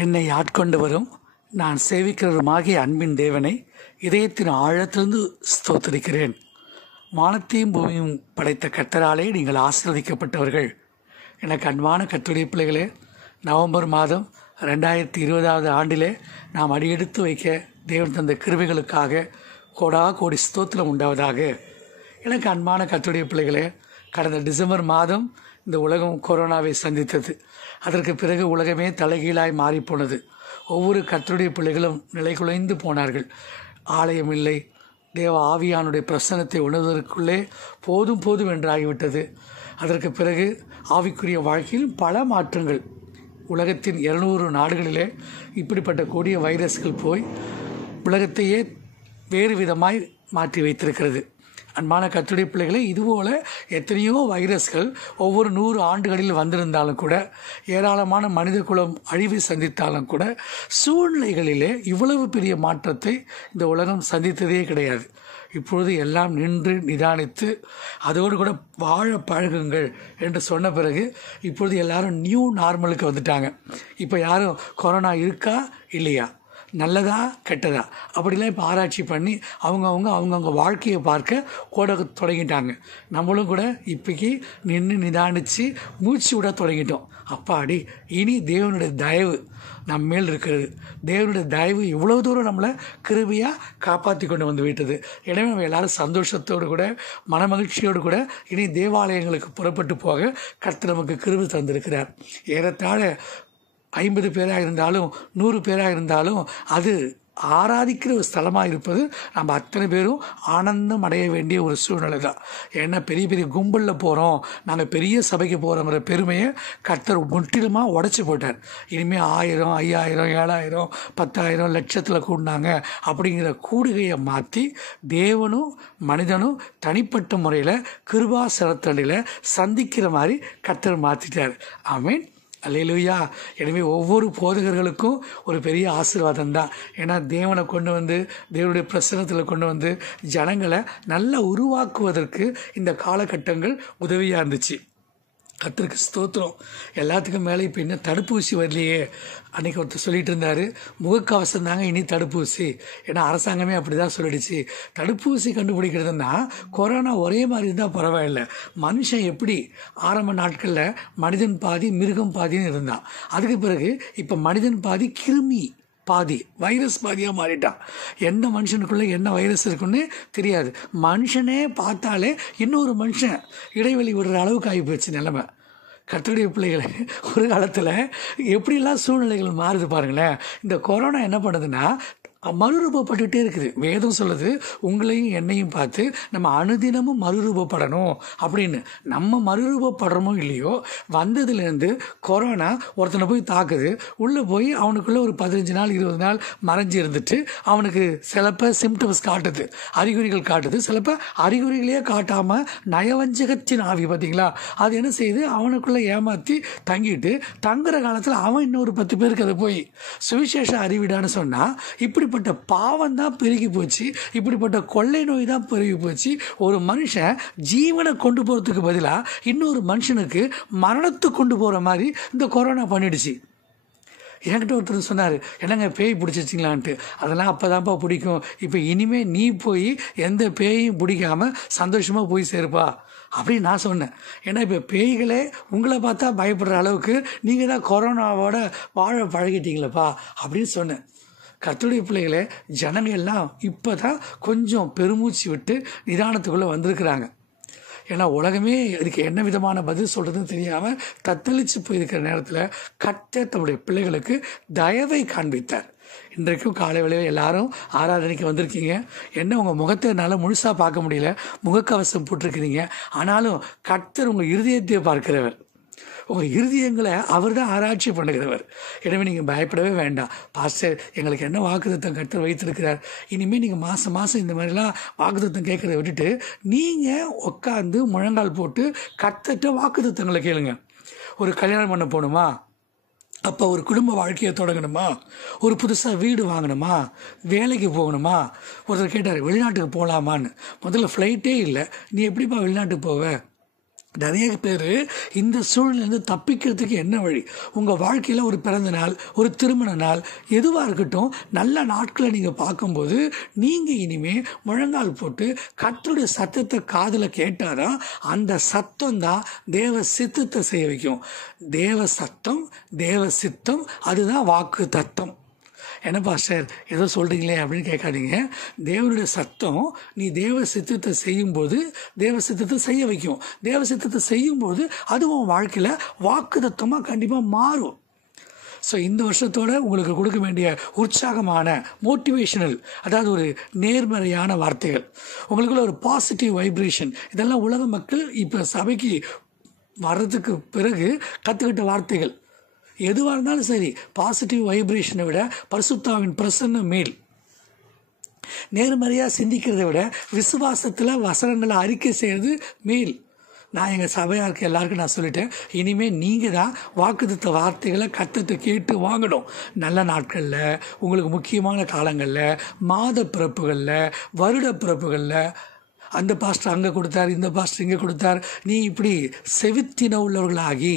என்னை ஆட்கொண்டு வரும் நான் சேவிக்கிறவருமாகிய அன்பின் தேவனை இதயத்தின் ஆழத்திலிருந்து ஸ்தோத்திரிக்கிறேன். வானத்தையும் பூமியும் படைத்த கர்த்தராலே நீங்கள் ஆசீர்வதிக்கப்பட்டவர்கள். எனக்கு அன்பான கர்த்தருடைய பிள்ளைகளே, நவம்பர் மாதம் 2020 ஆண்டிலே நாம் அடியெடுத்து வைக்க தேவன் தந்த கிருபைகளுக்காக கோடா கோடி ஸ்தோத்திரம் உண்டாவதாக. எனக்கு அன்பான கர்த்தருடைய பிள்ளைகளே, கடந்த டிசம்பர் மாதம் இந்த உலகம் கொரோனாவை சந்தித்தது. அதற்கு பிறகு உலகமே தலைகீழாய் மாறிப்போனது. ஒவ்வொரு கர்த்தருடைய பிள்ளைகளும் நிலை குலைந்து போனார்கள். ஆலயம் இல்லை. தேவ ஆவியானுடைய பிரசன்னத்தை உணர்வதற்குள்ளே போதும் என்றாகிவிட்டது. அதற்கு பிறகு ஆவிக்குரிய வாழ்க்கையில் பல மாற்றங்கள். உலகத்தின் 200 நாடுகளிலே இப்படிப்பட்ட கொடிய வைரஸ்கள் போய் உலகத்தையே வேறு விதமாய் மாற்றி வைத்திருக்கிறது. அன்பான கர்த்தருடைய பிள்ளைகளே, இதுபோல் எத்தனையோ வைரஸ்கள் ஒவ்வொரு 100 ஆண்டுகளில் வந்திருந்தாலும் கூட, ஏராளமான மனித குலம் அழிவை சந்தித்தாலும் கூட, சூழ்நிலைகளிலே இவ்வளவு பெரிய மாற்றத்தை இந்த உலகம் சந்தித்ததே கிடையாது. இப்பொழுது எல்லாம் நின்று நிதானித்து அதோடு கூட வாழ பழகுங்கள் என்று சொன்ன பிறகு இப்பொழுது எல்லாரும் நியூ நார்மலுக்கு வந்துட்டாங்க. இப்போ யாரும் கொரோனா இருக்கா இல்லையா, நல்லதா கெட்டதா அப்படிலாம் இப்போ ஆராய்ச்சி பண்ணி அவங்கவுங்க வாழ்க்கையை பார்க்க கூட தொடங்கிட்டாங்க. நம்மளும் கூட இப்போக்கி நின்று நிதானித்து மூச்சு விட தொடங்கிட்டோம். அப்பாடி, இனி தேவனுடைய தயவு நம்ம மேல் இருக்கிறது. தேவனுடைய தயவு இவ்வளோ தூரம் நம்மளை கிருபையாக காப்பாற்றி கொண்டு வந்து விட்டது. எனவே நம்ம எல்லாரும் சந்தோஷத்தோடு கூட மனமகிழ்ச்சியோடு கூட இனி தேவாலயங்களுக்கு புறப்பட்டு போக கர்த்தர் நமக்கு கிருபை தந்திருக்கிறார். ஏறத்தாழ 50 பேராக இருந்தாலும் 100 பேராக இருந்தாலும் அது ஆராதிக்கிற ஒரு ஸ்தலமாக இருப்பது நம்ம அத்தனை பேரும் ஆனந்தம் அடைய வேண்டிய ஒரு சூழ்நிலை தான். ஏன்னா பெரிய பெரிய கும்பலில் போகிறோம், நாங்கள் பெரிய சபைக்கு போகிறோங்கிற பெருமையை கர்த்தர் முற்றிலுமாக உடச்சி போட்டார். இனிமேல் 1000, 5000, 7000, 10,000 லட்சத்தில் கூடினாங்க அப்படிங்கிற கூடுகையை மாற்றி தேவனும் மனிதனும் தனிப்பட்ட முறையில் கிருபாசனத்தடியில் சந்திக்கிற மாதிரி கர்த்தர் மாற்றிட்டார். ஆமேன், அல்லேலூயா. எனவே ஒவ்வொரு போதகர்களுக்கும் ஒரு பெரிய ஆசீர்வாதம் தான். ஏன்னா தேவனை கொண்டு வந்து தேவனுடைய பிரசன்னத்தில் கொண்டு வந்து ஜனங்களை நல்லா உருவாக்குவதற்கு இந்த காலகட்டங்கள் உதவியாக இருந்துச்சு. கர்த்தருக்கு ஸ்தோத்திரம். எல்லாத்துக்கும் மேலே இப்போ இன்னும் தடுப்பூசி வரலையே. அன்றைக்கி ஒருத்தர் சொல்லிட்டு இருந்தார், முகக்கவசம் தாங்க இனி தடுப்பூசி. ஏன்னா அரசாங்கமே அப்படி தான் சொல்லிடுச்சு. தடுப்பூசி கண்டுபிடிக்கிறதுனா கொரோனா ஒரே மாதிரி இருந்தால் பரவாயில்லை. மனுஷன் எப்படி ஆரம்ப நாட்களில் மனிதன் பாதி மிருகம் பாதின்னு இருந்தான், அதுக்கு பிறகு இப்போ மனிதன் பாதி கிருமி பாதி வைரஸ் பாதியாக மாறிட்டான். எந்த மனுஷனுக்குள்ளே என்ன வைரஸ் இருக்குன்னு தெரியாது. மனுஷனே பார்த்தாலே இன்னொரு மனுஷன் இடைவெளி விடுற அளவுக்கு ஆகி போச்சு நிலைமை. கர்த்தருடைய பிள்ளைகளை, ஒரு காலத்தில் எப்படிலாம் சூழ்நிலைகள் மாறுது பாருங்களேன். இந்த கொரோனா என்ன பண்ணுதுன்னா மறுரூபப்பட்டுகிட்டே இருக்குது. வேதம் சொல்லுது, உங்களையும் என்னையும் பார்த்து நம்ம அனுதினமும் மறுரூபப்படணும் அப்படின்னு. நம்ம மறுரூபப்படுறோமோ இல்லையோ, வந்ததுலேருந்து கொரோனா ஒருத்தனை போய் தாக்குது. உள்ளே போய் அவனுக்குள்ளே ஒரு 15 நாள் 20 நாள் மறைஞ்சி இருந்துட்டு அவனுக்கு சிலப்ப சிம்டம்ஸ் காட்டுது, அறிகுறிகள் காட்டுது. சிலப்ப அறிகுறிகளையே காட்டாமல் நயவஞ்சகத்தின் ஆவி பார்த்தீங்களா, அது என்ன செய்யுது, அவனுக்குள்ளே ஏமாற்றி தங்கிட்டு தங்குற காலத்தில் அவன் இன்னொரு 10 பேருக்கு அதை போய் சுவிசேஷம் அறிவிடான்னு சொன்னால் இப்படி இப்படிப்பட்ட பாவம் தான் பெருகி போச்சு. இப்படிப்பட்ட கொள்ளை நோய் தான் பெருகி போச்சு. ஒரு மனுஷன் ஜீவனை கொண்டு போகிறதுக்கு பதிலாக இன்னொரு மனுஷனுக்கு மரணத்தை கொண்டு போகிற மாதிரி இந்த கொரோனா பண்ணிடுச்சு. என்கிட்ட ஒருத்தர் சொன்னார், என்னங்க பேய் பிடிச்சிச்சிங்களான்ட்டு. அதெல்லாம் அப்போ தான்ப்பா பிடிக்கும். இப்போ இனிமேல் நீ போய் எந்த பேயும் பிடிக்காமல் சந்தோஷமாக போய் சேருப்பா அப்படின்னு நான் சொன்னேன். ஏன்னா இப்போ பேய்களே உங்களை பார்த்தா பயப்படுற அளவுக்கு நீங்கள் தான் கொரோனாவோட வாழ பழகிட்டீங்களப்பா அப்படின்னு சொன்னேன். கர்த்தருடைய பிள்ளைகளே, ஜனங்கள்லாம் இப்போ தான் கொஞ்சம் பெருமூச்சு விட்டு நிதானத்துக்குள்ளே வந்திருக்கிறாங்க. ஏன்னா உலகமே இதுக்கு என்ன விதமான பதில் சொல்கிறதுன்னு தெரியாமல் தத்தளித்து போயிருக்கிற நேரத்தில் கர்த்தர் தம்முடைய பிள்ளைகளுக்கு தயவை காண்பித்தார். இன்றைக்கும் காலை வேளையில் எல்லாரும் ஆராதனைக்கு வந்திருக்கீங்க. என்ன உங்கள் முகத்தை என்னால் முழுசாக பார்க்க முடியல, முகக்கவசம் போட்டிருக்கிறீங்க. ஆனாலும் கர்த்தர் உங்கள் இருதயத்தை பார்க்கிறவர். உங்கள் இருதயங்களை அவர் தான் ஆராய்ச்சி பண்ணுகிறவர். எனவே நீங்கள் பயப்படவே வேண்டாம். பாஸ்டர், எங்களுக்கு என்ன வாக்குத்தத்தம் கர்த்தர் வைத்திருக்கிறார், இனிமேல் நீங்கள் மாதம் இந்த மாதிரிலாம் வாக்குத்தத்தம் கேட்குறத விட்டுட்டு நீங்கள் உட்காந்து முழங்கால் போட்டு கர்த்தர்ட்ட வாக்குத்தத்தங்களை கேளுங்க. ஒரு கல்யாணம் பண்ண போகணுமா, அப்போ ஒரு குடும்ப வாழ்க்கையை தொடங்கணுமா, ஒரு புதுசாக வீடு வாங்கணுமா, வேலைக்கு போகணுமா. ஒருத்தர் கேட்டார், வெளிநாட்டுக்கு போகலாமான்னு. முதல்ல ஃப்ளைட்டே இல்லை, நீ எப்படிப்பா வெளிநாட்டுக்கு போவ? நிறைய பேர் இந்த சூழ்நிலேருந்து தப்பிக்கிறதுக்கு என்ன வழி? உங்கள் வாழ்க்கையில் ஒரு பிறந்த நாள், ஒரு திருமண நாள், எதுவாக இருக்கட்டும், நல்ல நாட்களை நீங்கள் பார்க்கும்போது நீங்கள் இனிமேல் முழங்கால் போட்டு கர்த்தருடைய சத்தத்தை காதில் கேட்டாதான் அந்த சத்தம் தான் தேவ சித்தத்தை செய்ய வைக்கும். தேவ சத்தம், தேவ சித்தம், அதுதான் வாக்கு தத்தம். என்ன பாஸ்டர் ஏதோ சொல்கிறீங்களே அப்படின்னு கேட்காதீங்க. தேவனுடைய சத்தம் நீ தேவ சித்தத்தை செய்யும்போது தேவ சித்தத்தை செய்ய வைக்கும். தேவ சித்தத்தை செய்யும்போது அதுவும் வாழ்க்கையில் வாக்குத்தத்தமாக கண்டிப்பாக மாறும். ஸோ இந்த வருஷத்தோட உங்களுக்கு கொடுக்க வேண்டிய உற்சாகமான மோட்டிவேஷனல், அதாவது ஒரு நேர்மறையான வார்த்தைகள், உங்களுக்குள்ள ஒரு பாசிட்டிவ் வைப்ரேஷன், இதெல்லாம் உலக மக்கள் இப்போ சபைக்கு வர்றதுக்கு பிறகு கற்றுக்கிட்ட வார்த்தைகள். எதுவாக இருந்தாலும் சரி, பாசிட்டிவ் வைப்ரேஷனை விட பரிசுத்தாவின் பிரசன்ன மேல். நேர்மறையாக சிந்திக்கிறத விட விசுவாசத்தில் வசனங்களை அறிக்கை செய்கிறது மேல். நான் எங்கள் சபையாருக்கு எல்லாருக்கும் நான் சொல்லிட்டேன், இனிமேல் நீங்கள் தான் வாக்குத்தத்த வார்த்தைகளை கர்த்தர்ட்ட கேட்டு வாங்கணும். நல்ல நாட்களில், உங்களுக்கு முக்கியமான காலங்களில், மாத பிறப்புகளில், வருட பிறப்புகளில், அந்த பாஸ்டர் அங்கே கொடுத்தார், இந்த பாஸ்டர் இங்கே கொடுத்தார், நீ இப்படி செவித்தின உள்ளவர்களாகி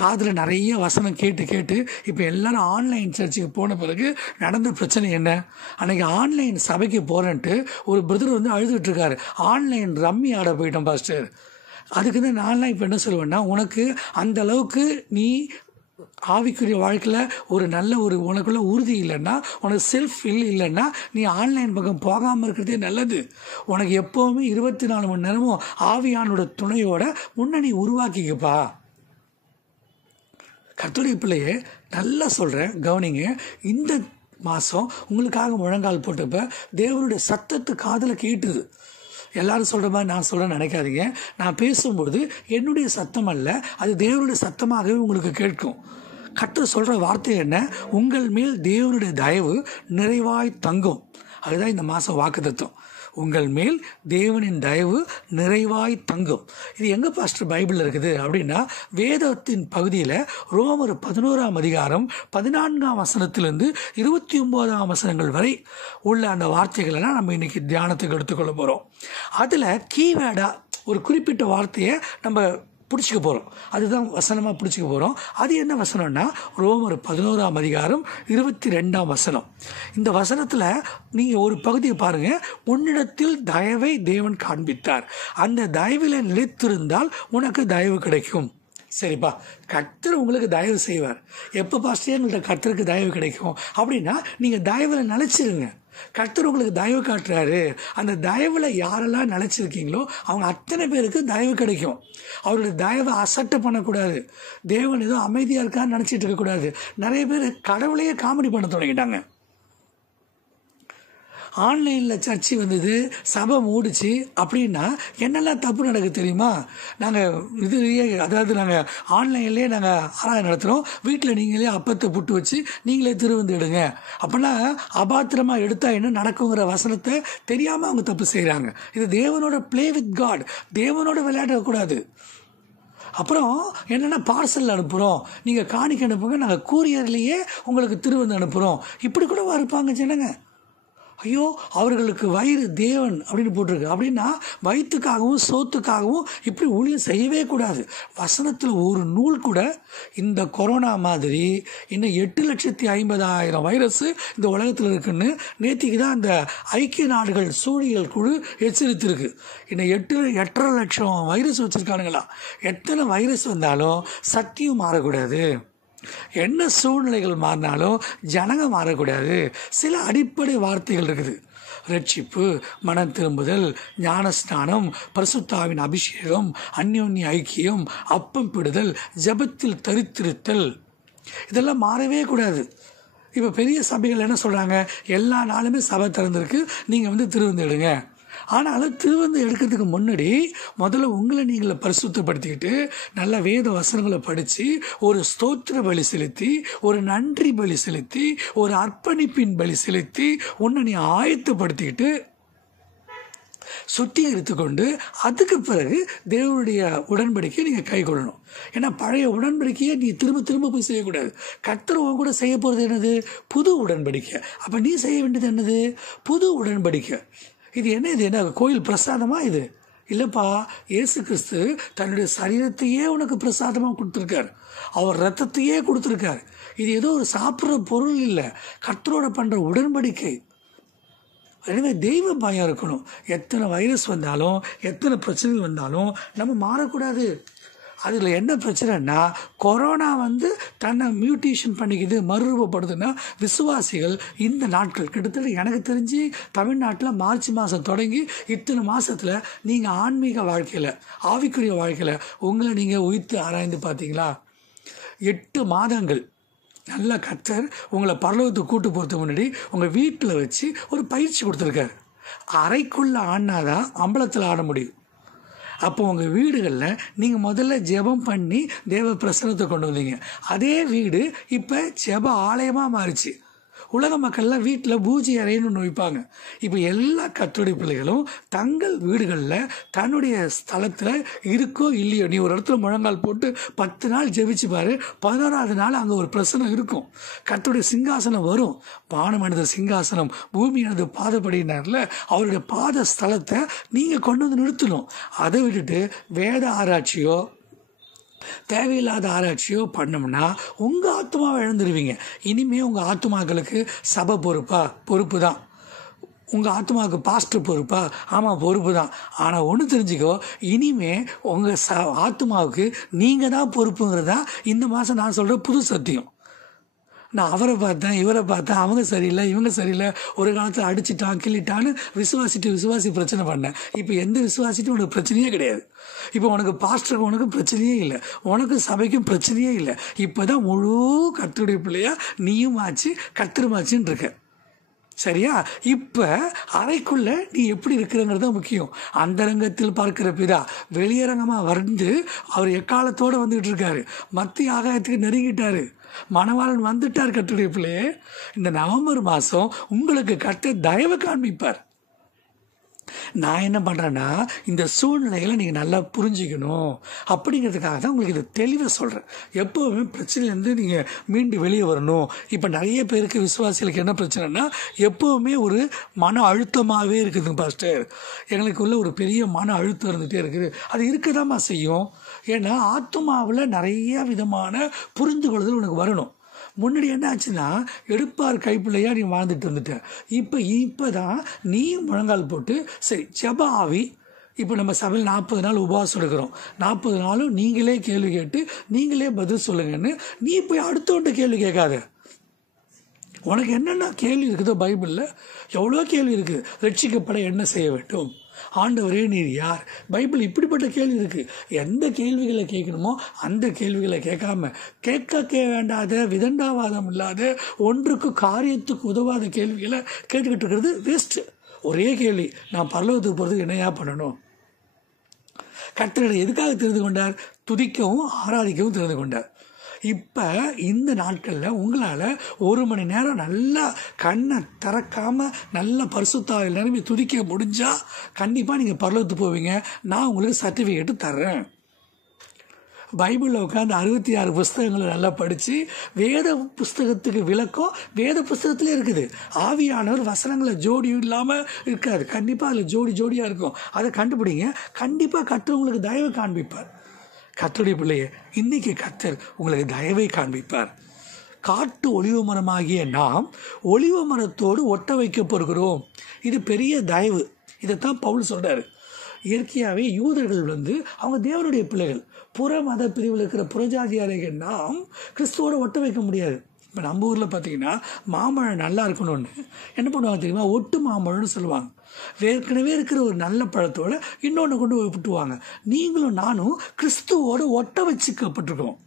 காதில் நிறைய வசனம் கேட்டு கேட்டு இப்போ எல்லாரும் ஆன்லைன் சர்ச்சுக்கு போன பிறகு நடந்த பிரச்சனை என்ன? அன்றைக்கி ஆன்லைன் சபைக்கு போகிறேன்ட்டு ஒரு பிரதர் வந்து அழுதுகிட்டு இருக்காரு, ஆன்லைன் ரம்மி ஆட போயிட்டோம் பாஸ்டர். அதுக்கு தான் நான்லாம் இப்போ என்ன சொல்லுவேன்னா, உனக்கு அந்த அளவுக்கு நீ ஆவிக்குரிய வாழ்க்கையில் ஒரு நல்ல ஒரு உனக்குள்ள உறுதி இல்லைன்னா, உனக்கு செல்ஃப் ஃபீல் இல்லைன்னா, நீ ஆன்லைன் பக்கம் போகாமல் இருக்கிறதே நல்லது. உனக்கு எப்போவுமே 24 மணி நேரமும் ஆவியானோட துணையோட முன்னணி உருவாக்கிக்கப்பா. கர்த்தருடைய பிள்ளையே நல்லா சொல்கிறேன், கவனிங்க. இந்த மாதம் உங்களுக்காக முழங்கால் போட்டப்ப தேவனுடைய சத்தத்தை காதில் கேட்டுது. எல்லாரும் சொல்கிற மாதிரி நான் சொல்கிறேன்னு நினைக்காதீங்க. நான் பேசும்போது என்னுடைய சத்தம் அல்ல, அது தேவனுடைய சத்தமாகவே உங்களுக்கு கேட்கும். கர்த்தர் சொல்கிற வார்த்தை என்ன? உங்கள் மேல் தேவனுடைய தயவு நிறைவாய் தங்கும். அதுதான் இந்த மாதம் வாக்குத்தத்தம். உங்கள் மேல் தேவனின் தயவு நிறைவாய் தங்கும். இது எங்கே பாஸ்டர் பைபிளில் இருக்குது அப்படின்னா, வேதத்தின் பகுதியில் ரோமர் 11ஆம் அதிகாரம் 14ஆம் வசனத்திலிருந்து 29ஆம் வசனங்கள் வரை உள்ள அந்த வார்த்தைகளெல்லாம் நம்ம இன்றைக்கி தியானத்துக்கு எடுத்துக்கொள்ள போகிறோம். அதில் கீவேர்டாக ஒரு குறிப்பிட்ட வார்த்தையை நம்ம பிடிச்சிக்க போகிறோம். அதுதான் வசனமாக பிடிச்சிக்க போகிறோம். அது என்ன வசனம்னா, ரோமர் 11ஆம் அதிகாரம் 22ஆம் வசனம். இந்த வசனத்தில் நீங்கள் ஒரு பகுதியை பாருங்கள். உன்னிடத்தில் தயவை தேவன் காண்பித்தார், அந்த தயவில் நிலைத்திருந்தால் உனக்கு தயவு கிடைக்கும். சரிப்பா, கர்த்தர் உங்களுக்கு தயவு செய்வார். எப்போ பாஸ்டர் எங்கள்கிட்ட கர்த்தருக்கு தயவு கிடைக்கும் அப்படின்னா, நீங்கள் தயவில் நிலைச்சிருங்க. கர்த்தர் உங்களுக்கு தயவு காட்டுறாரு. அந்த தயவில் யாரெல்லாம் நிலைச்சிருக்கீங்களோ அவங்க அத்தனை பேருக்கு தயவு கிடைக்கும். அவருடைய தயவை அசட்டை பண்ணக்கூடாது. தேவன் ஏதோ அமைதியாக இருக்கான்னு நினச்சிட்டு இருக்கக்கூடாது. நிறைய பேர் கடவுளையே காமெடி பண்ண தொடங்கிட்டாங்க. ஆன்லைனில் சர்ச்சு வந்தது, சபை மூடிச்சு அப்படின்னா என்னெல்லாம் தப்பு நடக்குது தெரியுமா? நாங்கள் அதாவது நாங்கள் ஆன்லைன்லேயே நாங்கள் ஆராதனை நடத்துகிறோம், வீட்டில் நீங்களே அப்பத்தை புட்டு வச்சு நீங்களே திருவந்து எடுங்க அப்படின்னா அபாத்திரமாக எடுத்தால் என்ன நடக்குங்கிற வசனத்தை தெரியாமல் அவங்க தப்பு செய்கிறாங்க. இது தேவனோட ப்ளே வித் காட், தேவனோட விளையாடக்கூடாது. அப்புறம் என்னென்னா, பார்சல் அனுப்புகிறோம், நீங்கள் காணிக்க அனுப்புங்க, நாங்கள் கூரியர்லேயே உங்களுக்கு திருவந்து அனுப்புகிறோம், இப்படி கூட இருப்பாங்க ஜனங்க. ஐயோ, அவர்களுக்கு வயிறு தேவன் அப்படின்னு போட்டிருக்கு. அப்படின்னா வயிற்றுக்காகவும் சோத்துக்காகவும் இப்படி ஊழியம் செய்யவே கூடாது. வசனத்தில் ஒரு நூல் கூட இந்த கொரோனா மாதிரி இன்னும் 8,50,000 வைரஸ் இந்த உலகத்தில் இருக்குன்னு நேற்றுக்கு தான் இந்த ஐக்கிய நாடுகள் சூழியல் குழு எச்சரித்திருக்கு. இன்னும் 8.5 லட்சம் வைரஸ் வச்சுருக்கானுங்களா. எத்தனை வைரஸ் வந்தாலும் சத்தியம் மாறக்கூடாது. என்ன சூழ்நிலைகள் மாறினாலும் ஜனங்க மாறக்கூடாது. சில அடிப்படை வார்த்தைகள் இருக்குது. ரட்சிப்பு, மனம் திரும்புதல், ஞானஸ்நானம், பரிசுத்தாவின் அபிஷேகம், அந்யோன்ய ஐக்கியம், அப்பம் பிடுதல், ஜெபத்தில் தரித்திருத்தல், இதெல்லாம் மாறவே கூடாது. இப்போ பெரிய சபைகள் என்ன சொல்கிறாங்க, எல்லா நாளுமே சபை திறந்திருக்கு, நீங்கள் திருவந்து எடுங்க. ஆனாலும் திருவந்து எடுக்கிறதுக்கு முன்னாடி முதல்ல உங்களை நீங்களை பரிசுத்தப்படுத்திக்கிட்டு நல்ல வேத வசனங்களை படித்து ஒரு ஸ்தோத்திர பலி செலுத்தி, ஒரு நன்றி பலி செலுத்தி, ஒரு அர்ப்பணிப்பின் பலி செலுத்தி உன்னை நீ ஆயத்தப்படுத்திக்கிட்டு சுத்திகரித்து கொண்டு அதுக்கு பிறகு தேவனுடைய உடன்படிக்கையை நீங்கள் கை கொள்ளணும். ஏன்னா பழைய உடன்படிக்கையை நீ திரும்ப திரும்ப போய் செய்யக்கூடாது. கர்த்தர் உன் கூட செய்ய போகிறது என்னது? புது உடன்படிக்கை. அப்போ நீ செய்ய வேண்டியது என்னது? புது உடன்படிக்கை. இது என்ன கோயில் பிரசாதமா? இல்லைப்பா, இயேசு கிறிஸ்து தன்னுடைய சரீரத்தையே உனக்கு பிரசாதமாக கொடுத்துருக்கார், அவர் ரத்தத்தையே கொடுத்துருக்கார். இது ஏதோ ஒரு சாப்பிட்ற பொருள் இல்லை, கர்த்தரோட பண்ணுற உடன்படிக்கை. எனவே தெய்வ பயம் இருக்கணும். எத்தனை வைரஸ் வந்தாலும் எத்தனை பிரச்சனைகள் வந்தாலும் நம்ம மாறக்கூடாது. அதில் என்ன பிரச்சனைன்னா, கொரோனா தன்னை மியூட்டேஷன் பண்ணிக்குது, மறுரூபப்படுதுன்னா விசுவாசிகள் இந்த நாட்கள் கிட்டத்தட்ட எனக்கு தெரிஞ்சு தமிழ்நாட்டில் மார்ச் மாதம் தொடங்கி இத்தனை மாதத்தில் நீங்கள் ஆன்மீக வாழ்க்கையில், ஆவிக்குரிய வாழ்க்கையில் உங்களை நீங்கள் உயிர்த்து ஆராய்ந்து பார்த்தீங்களா? 8 மாதங்கள் நல்லா கர்த்தர் உங்களை பரலோகத்துக்கு கூட்டு போகிறதுக்கு முன்னாடி உங்கள் வீட்டில் வச்சு ஒரு பயிற்சி கொடுத்துருக்காரு. அறைக்குள்ளே ஆடினாதான் அம்பலத்தில் ஆட முடியும். அப்போ உங்கள் வீடுகளில் நீங்கள் முதல்ல ஜெபம் பண்ணி தேவ பிரசன்னத்தை கொண்டு வந்தீங்க. அதே வீடு இப்போ ஜெப ஆலயமாக மாறிச்சு. உலக மக்கள்லாம் வீட்டில் பூஜை அறைன்னு ஒன்று வைப்பாங்க. இப்போ எல்லா கர்த்தருடைய பிள்ளைகளும் தங்கள் வீடுகளில் தன்னுடைய ஸ்தலத்தில் இருக்கோ இல்லையோ, நீ ஒரு இடத்துல முழங்கால் போட்டு 10 நாள் ஜெபிச்சு பாரு, 11ஆவது நாள் அங்கே ஒரு பிரசனம் இருக்கும். கர்த்தருடைய சிங்காசனம் வரும். வானமானது சிங்காசனம், பூமியானது பாதப்படினார்ல, அவருடைய பாத ஸ்தலத்தை நீங்கள் கொண்டு வந்து நிறுத்தணும். அதை விட்டுட்டு வேத ஆராய்ச்சியோ தேவையில்லாத ஆராய்ச்சியோ பண்ணோம்னா உங்கள் ஆத்மாவை இழந்துருவீங்க. இனிமேல் உங்கள் ஆத்மாக்களுக்கு சபை பொறுப்பு தான். உங்கள் ஆத்மாவுக்கு பாஸ்டர் பொறுப்பா? ஆமாம், பொறுப்பு தான். ஆனால் ஒன்று தெரிஞ்சுக்கோ, இனிமே உங்கள் ஆத்மாவுக்கு நீங்கள் தான் பொறுப்புங்கிறது தான் இந்த மாதம் நான் சொல்கிற புது சத்தியம். நான் அவரை பார்த்தேன், இவரை பார்த்தேன், அவங்க சரியில்லை, இவங்க சரியில்லை, ஒரு காலத்தில் அடிச்சிட்டான் கிள்ளிட்டான்னு விசுவாசி பிரச்சனை பண்ணேன். இப்போ எந்த விசுவாசிட்டும் உனக்கு பிரச்சனையே கிடையாது. இப்போ உனக்கு பாஸ்டருக்கு உனக்கு பிரச்சனையே இல்லை, உனக்கு சபைக்கும் பிரச்சனையே இல்லை. இப்போ தான் முழு கர்த்தருடைய பிள்ளையா நீயும் ஆச்சு, கர்த்தருமாச்சின்னு இருக்க. சரியா? இப்போ அறைக்குள்ள நீ எப்படி இருக்கிறங்கிறது தான் முக்கியம். அந்தரங்கத்தில் பார்க்கிற பிதா வெளியரங்கமாக அவர் எக்காலத்தோடு வந்துகிட்டு இருக்காரு. மத்திய ஆகாயத்துக்கு நெருங்கிட்டாரு. மணவாளன் வந்துட்டார். கர்த்தருடைய பிள்ளையே, இந்த நவம்பர் மாதம் உங்களுக்கு கர்த்தர் தயவு காண்பிப்பார். நான் என்ன பண்ணுறேன்னா, இந்த சூழ்நிலைகளை நீங்கள் நல்லா புரிஞ்சிக்கணும் அப்படிங்கிறதுக்காக தான் உங்களுக்கு இதை தெளிவாக சொல்கிறேன். எப்போவுமே பிரச்சனையிலேருந்து நீங்கள் மீண்டு வெளியே வரணும். இப்போ நிறைய பேருக்கு விசுவாசிகளுக்கு என்ன பிரச்சனைனா, எப்போவுமே ஒரு மன அழுத்தமாகவே இருக்குதுங்க பாஸ்டர், எங்களுக்குள்ள ஒரு பெரிய மன அழுத்தம் இருந்துகிட்டே இருக்குது. அது இருக்கதாம்மா செய்யும். ஏன்னா ஆத்மாவில் நிறைய விதமான புரிந்து கொள்ளுதல் உனக்கு வரணும். முன்னாடி என்ன ஆச்சுன்னா, எடுப்பார் கைப்பிள்ளையாக நீ வாழ்ந்துட்டு வந்துட்ட. இப்போ தான் நீ முழங்கால் போட்டு சரி ஜெப ஆவி. இப்போ நம்ம சபையில் 40 நாள் உபவாசம் எடுக்கிறோம். 40 நாளும் நீங்களே கேள்வி கேட்டு நீங்களே பதில் சொல்லுங்கன்னு நீ போய் அடுத்தவன்ட்ட கேள்வி கேட்காத. உனக்கு என்னென்ன கேள்வி இருக்குதோ, பைபிளில் எவ்வளோ கேள்வி இருக்குது. ரட்சிக்கப்பட என்ன செய்ய வேண்டும், ஆண்டவரே நீர் யார், பைபிள் இப்படிப்பட்ட கேள்வி இருக்குது. எந்த கேள்விகளை கேட்கணுமோ அந்த கேள்விகளை கேட்காம, கேட்க வேண்டாத விதண்டாவாதம் இல்லாத ஒன்றுக்கு காரியத்துக்கு உதவாத கேள்விகளை கேட்டுக்கிட்டு இருக்கிறது வேஸ்ட்டு. ஒரே கேள்வி, நான் பரலோகத்துக்கு போகிறதுக்கு என்னையா பண்ணணும்? கர்த்தரை எதுக்காக தெரிந்து கொண்டார்? துதிக்கவும் ஆராதிக்கவும் தெரிந்து கொண்டார். இப்போ இந்த நாட்களில் உங்களால் 1 மணி நேரம் நல்லா கண்ணை திறக்காமல் நல்ல பரிசுத்தாவியில் நிரம்பி துதிக்க முடிஞ்சால் கண்டிப்பாக நீங்கள் பரலோகத்துக்கு போவீங்க. நான் உங்களுக்கு சர்டிஃபிகேட்டு தர்றேன். பைபிளில் உட்காந்து 66 புஸ்தகங்களை நல்லா படித்து வேத புஸ்தகத்துக்கு விளக்கம் வேத புஸ்தகத்திலே இருக்குது. ஆவியானவர் வசனங்களை ஜோடி இல்லாமல் இருக்காது. கண்டிப்பாக அதில் ஜோடியாக இருக்கும். அதை கண்டுபிடிங்க. கண்டிப்பாக கர்த்தர் உங்களுக்கு தயவு காண்பிப்பார். கர்த்தருடைய பிள்ளையே, இன்னைக்கு கர்த்தர் உங்களுக்கு தயவை காண்பிப்பார். காட்டு ஒலிவ மரமாகிய நாம் ஒலிவ மரத்தோடு ஒட்ட வைக்கப்படுகிறோம். இது பெரிய தயவு. இதைத்தான் பவுல் சொல்கிறார். இயற்கையாகவே யூதர்கள் அவங்க தேவனுடைய பிள்ளைகள். புற மத பிரிவில் இருக்கிற புறஜாதியாரிகள் நாம் கிறிஸ்துவோட ஒட்ட வைக்க முடியாது. இப்போ நம்ம ஊரில் பார்த்தீங்கன்னா மாம்பழம் நல்லா இருக்கணும்னு என்ன பண்ணுவாங்க தெரியுமா? ஒட்டு மாம்பழம்னு சொல்லுவாங்க. ஏற்கனவே இருக்கிற ஒரு நல்ல பழத்தோடு இன்னொன்று கொண்டு போய் விட்டுவாங்க. நீங்களும் நானும் கிறிஸ்துவோடு ஒட்ட வச்சுக்கப்பட்டிருக்கோம்.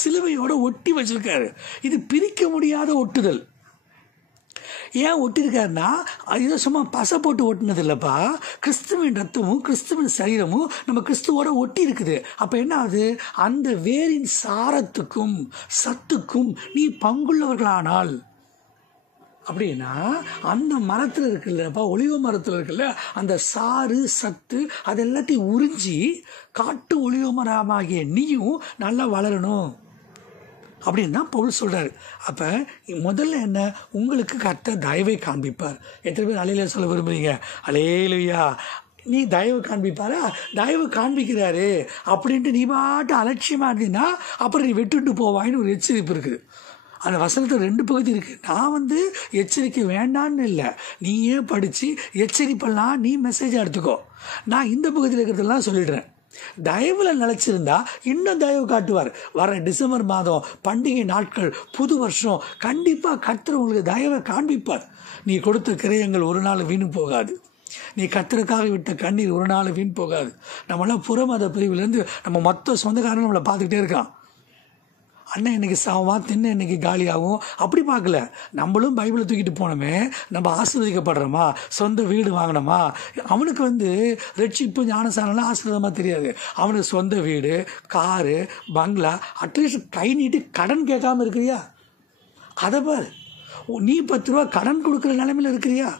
சிலுவையோடு ஒட்டி வச்சிருக்காரு. இது பிரிக்க முடியாத ஒட்டுதல். ஏன் ஒட்டியிருக்காருன்னா, இதை சும்மா பசை போட்டு ஒட்டினது இல்லைப்பா. கிறிஸ்துவின் ரத்தமும் கிறிஸ்துவின் சரீரமும் நம்ம கிறிஸ்துவோட ஒட்டி இருக்குது. அப்போ என்ன ஆகுது? அந்த வேரின் சாரத்துக்கும் சத்துக்கும் நீ பங்குள்ளவர்களானால், அப்படின்னா அந்த மரத்தில் இருக்குல்லப்பா, ஒலிவ மரத்தில் இருக்குல்ல, அந்த சாறு சத்து அது எல்லாத்தையும் உறிஞ்சி காட்டு ஒலிவ மரமாகிய நீயும் நல்லா வளரணும் அப்படின்னு தான் பவுல் சொல்கிறார். அப்போ முதல்ல என்ன, உங்களுக்கு கர்த்தர் தயவை காண்பிப்பார். எத்தனை பேர் அலையில சொல்ல விரும்புகிறீங்க? அலேலுயா. நீ தயவு காண்பிப்பாரா? தயவு காண்பிக்கிறாரு அப்படின்ட்டு நீ பாட்டு அலட்சியமாக இருந்தீங்கன்னா அப்புறம் நீ விட்டுட்டு போவாயின்னு ஒரு எச்சரிப்பு இருக்குது. அந்த வசனத்தில் 2 பகுதி இருக்குது. நான் எச்சரிக்கை வேண்டான்னு இல்லை, நீயே படித்து எச்சரிப்பெல்லாம் நீ மெசேஜாக எடுத்துக்கோ. நான் இந்த பகுதியில் இருக்கிறதெல்லாம் சொல்லிடுறேன். தயவில் நிலச்சிருந்தா இன்னும் தயவு காட்டுவார். வர டிசம்பர் மாதம் பண்டிகை நாட்கள், புது வருஷம், கண்டிப்பாக கர்த்தர் உங்களுக்கு தயவை காண்பிப்பார். நீ கொடுத்த கிரயங்கள் ஒரு நாள் வீணு போகாது. நீ கர்த்தருக்காக விட்ட கண்ணீர் ஒரு நாள் வீண் போகாது. நம்மளாம் புறமத பிரிவுலேருந்து நம்ம மொத்த சொந்தக்காரன் நம்மளை பார்த்துக்கிட்டே இருக்கான். அண்ணன் இன்னைக்கு சாவான், தின்ன இன்னைக்கு காலியாகும், அப்படி பார்க்கல. நம்மளும் பைபிளை தூக்கிட்டு போனோமே, நம்ம ஆசீர்வதிக்கப்படுறோமா, சொந்த வீடு வாங்கினோமா? அவனுக்கு ரட்சிப்பு ஞானசானம்லாம் ஆசீர்வாதமாக தெரியாது. அவனுக்கு சொந்த வீடு, காரு, பங்களா, அட்லீஸ்ட் கை நீட்டி கடன் கேட்காம இருக்கிறியா? அதை பாரு. நீ 10 ரூபா கடன் கொடுக்குற நிலைமையில் இருக்கிறியா?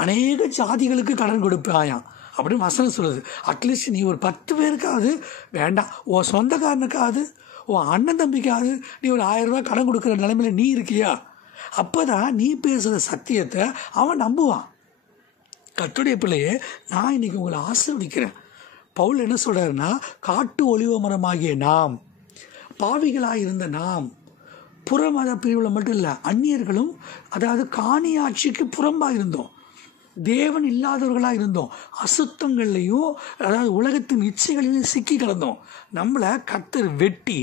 அநேக ஜாதிகளுக்கு கடன் கொடுப்பாயாம் அப்படின்னு வசனம் சொல்லுது. அட்லீஸ்ட் நீ ஒரு 10 பேருக்காவது, வேண்டாம் உன் சொந்தக்காரனுக்காவது, உன் அண்ணன் தம்பிக்காவது நீ ஒரு 1000 ரூபா கடன் கொடுக்குற நிலைமையில் நீ இருக்கியா? அப்போ தான் நீ பேசுகிற சத்தியத்தை அவன் நம்புவான். கர்த்தருடைய பிள்ளையே, நான் இன்னைக்கு உங்களை ஆசீர்வதிக்கிறேன். பவுல் என்ன சொல்கிறாருன்னா, காட்டு ஒலிவ மரமாகிய நாம், பாவிகளாக இருந்த நாம், புறமத பிரிவில் மட்டும் இல்லை, அந்நியர்களும், அதாவது காணி ஆட்சிக்கு புறம்பாக இருந்தோம், தேவன் இல்லாதவர்களாக இருந்தோம், அசுத்தங்கள்லையும் அதாவது உலகத்தின் இச்சைகளிலும் சிக்கி கிடந்தோம். நம்மளை கர்த்தர் வெட்டி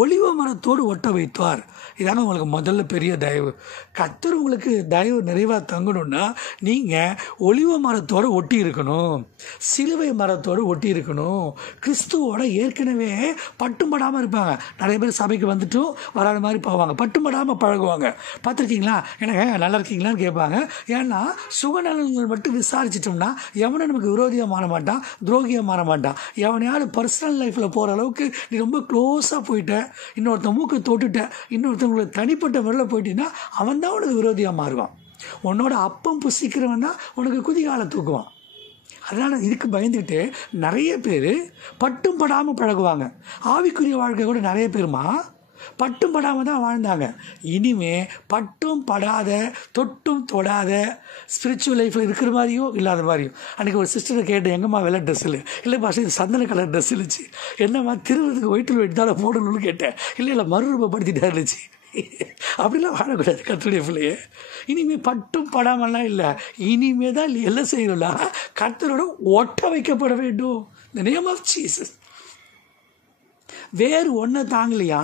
ஒலிவ மரத்தோடு ஒட்ட வைத்தார். இதாங்க உங்களுக்கு முதல்ல பெரிய தயவு. கர்த்தர் உங்களுக்கு தயவு நிறைவாக தங்கணும்னா நீங்கள் ஒலிவ மரத்தோடு ஒட்டி இருக்கணும், சிலுவை மரத்தோடு ஒட்டி இருக்கணும். கிறிஸ்துவோட ஏற்கனவே பட்டும்படாமல் இருப்பாங்க. நிறைய பேர் சபைக்கு வந்துட்டும் வராத மாதிரி போவாங்க, பட்டும்படாமல் பழகுவாங்க. பார்த்துருக்கீங்களா? எனக்கு நல்லா இருக்கீங்களான்னு கேட்பாங்க. ஏன்னா சுகநலன்கள் மட்டும் விசாரிச்சிட்டோம்னா எவனும் நமக்கு விரோதியாக மாற மாட்டான், துரோகியாக மாற மாட்டான். எவனையாவது பர்சனல் லைஃப்பில் போகிற அளவுக்கு நீ ரொம்ப க்ளோஸாக போயிட்ட, இன்னொருத்தன் மூக்கை தொட்டுட்ட, இன்னொருத்தவங்களுக்கு தனிப்பட்ட முறையில் போயிட்டீங்கன்னா அவன் தான் உனக்கு விரோதியாக மாறுவான். உன்னோட அப்பம் புசிக்கிறவன் தான் உனக்கு குதிகால தூக்குவான். அதனால் இதுக்கு பயந்துக்கிட்டு நிறைய பேர் பட்டும் படாமல் பழகுவாங்க. ஆவிக்குரிய வாழ்க்கை கூட நிறைய பேருமா பட்டும் படாமல் தான் வாழ்ந்தாங்க. இனிமே பட்டும் படாத, தொட்டும் தொடாத ஸ்பிரிச்சுவல் லைஃப்பில் இருக்கிற மாதிரியும் இல்லாத மாதிரியும். அன்றைக்கி ஒரு சிஸ்டரை கேட்டேன், எங்கம்மா வெள்ளை ட்ரெஸ் இல்லை? இல்லை பாஷை இது சந்தன கலர் ட்ரெஸ் இருந்துச்சு. என்னம்மா திருவதுக்கு ஒயிட்டில் வெயிட் தான் போடணும்னு கேட்டேன். இல்லை மறுரூபப்படுத்திட்டா இருந்துச்சு. அப்படிலாம் வாழக்கூடாது கர்த்தருடைய பிள்ளையே. இனிமேல் பட்டும் படாமல்லாம் இல்லை, இனிமே தான் எல்லாம் செய்யணும்னா கர்த்தரோட ஒட்ட வைக்கப்பட வேண்டும். இந்த நேம் ஆஃப் ஜீசஸ். வேறு ஒன்றை தாங்கலையா,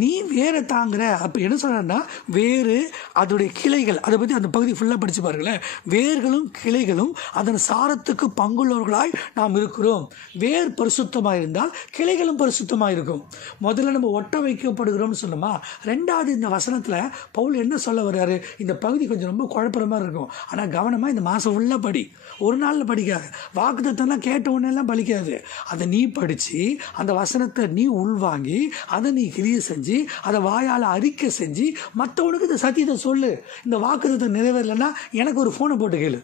நீ வேற தாங்குற. அப்போ என்ன சொல்கிறேன்னா, வேறு அதோடைய கிளைகள், அதை பற்றி அந்த பகுதி ஃபுல்லாக படித்து பாருங்களேன். வேர்களும் கிளைகளும் அதன் சாரத்துக்கு பங்குள்ளவர்களாய் நாம் இருக்கிறோம். வேர் பரிசுத்தமாக இருந்தால் கிளைகளும் பரிசுத்தமாக இருக்கும். முதல்ல நம்ம ஒட்ட வைக்கப்படுகிறோம்னு சொன்னோமா. ரெண்டாவது, இந்த வசனத்தில் பவுல் என்ன சொல்ல வர்றாரு? இந்த பகுதி கொஞ்சம் ரொம்ப குழப்பற மாதிரி இருக்கும். ஆனால் கவனமாக இந்த மாதம் ஃபுல்லாக படி, ஒரு நாளில் படிக்காது. வாக்குத்தத்தம்லாம் கேட்ட உடனேலாம் பலிக்காது. அதை நீ படித்து அந்த வசனத்தை நீ உள்வாங்கி அதை நீ கிரியை செஞ்சு அதை வாயால் அறிக்கை செஞ்சு மற்றவனுக்கு இந்த சத்தியத்தை சொல்லு. இந்த வாக்குத்தத்தை நிறைவேறலைன்னா எனக்கு ஒரு ஃபோனை போட்டு கேளு.